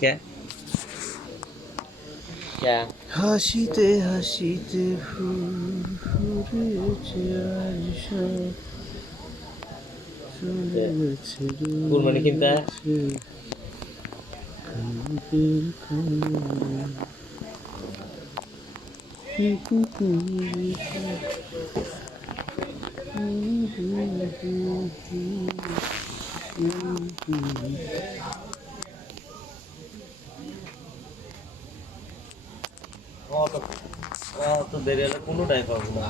क्या क्या হাসিতে হাসিতে ফুল ফুটেছে আজ সব চলে গেছে कुरबानी किनता है কালকের তো দেরি হলে কোনোটাই পাবো না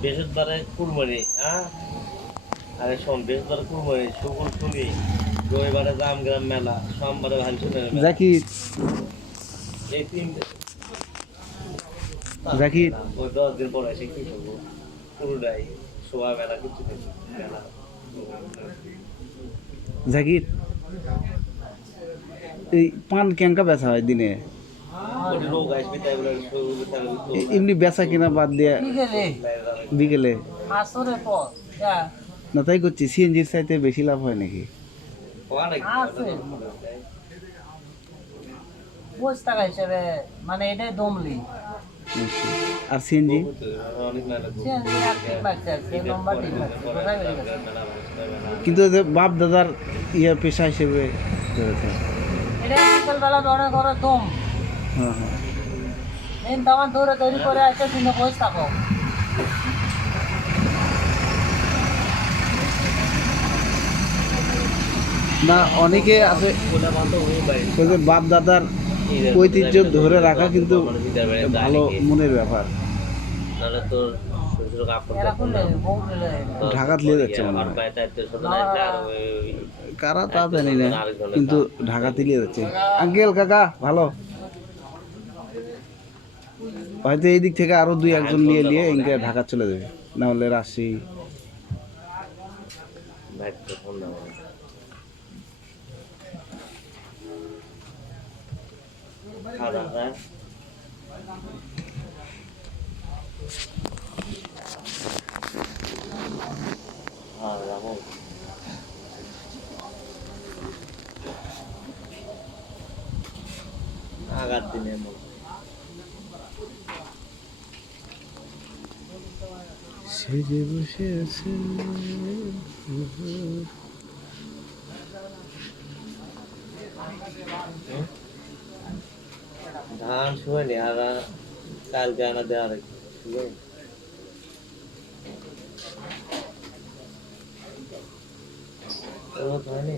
বৃহস্পতিবারে কুরবানি হ্যাঁ আরে শোন বৃহস্পতিবারে কুরবানি শুকুর শুনি রবিবারে জামগ্রাম মেলা সোমবারে ভালসুনের মেলা জাকির এই তিন জাকির ওই 10 দিন পরে এসে কি করবো পুরোটাই শোয়া মেলা কিছু নেই মেলা জাকির এই পান কেঙ্কা বেচা হয় দিনে ওই রোগ আসবে তাই বলে এমনি বেচা কিনা বাদ দিয়ে বিকেলে আসরের পর না তাই করছি সিএনজির চাইতে বেশি লাভ হয় নাকি আছে 50 টাকা হিসেবে মানে এটাই দমলি আর সিএনজি অনেক মেলা সিএনজি আর কি বাচ্চা আছে লম্বা ঠিক আছে কোথায় বেরিয়ে গেছে কিন্তু যে বাপ দাদার ইয়ে পেশা হিসেবে ধরেছে। এটা বিকেলবেলা ধরে ঘরে দম হ্যাঁ হ্যাঁ মেন দামান ধরে তৈরি করে আসে দিনে বসে থাকো না অনেকে আছে ওটা বন্ধ হয়ে পারে ওই যে বাপ দাদার ঐতিহ্য ধরে রাখা কিন্তু ভালো মনের ব্যাপার। নাহলে তোর শ্বশুর এরা করলে বউ দিলে ঢাকাত লিয়ে যাচ্ছে মনে হয় কারা তা জানি না কিন্তু ঢাকাতে লিয়ে যাচ্ছে। আঙ্কেল কাকা ভালো হয়তো এই দিক থেকে আরো 2-1 নিয়ে নিয়ে ইনকে ঢাকা চলে যাবে না হলে রাজশাহী আগার দিনে সেজে বসে আছে ধান শুয়ে নি আর কালকে আনা দেওয়ার হয়নি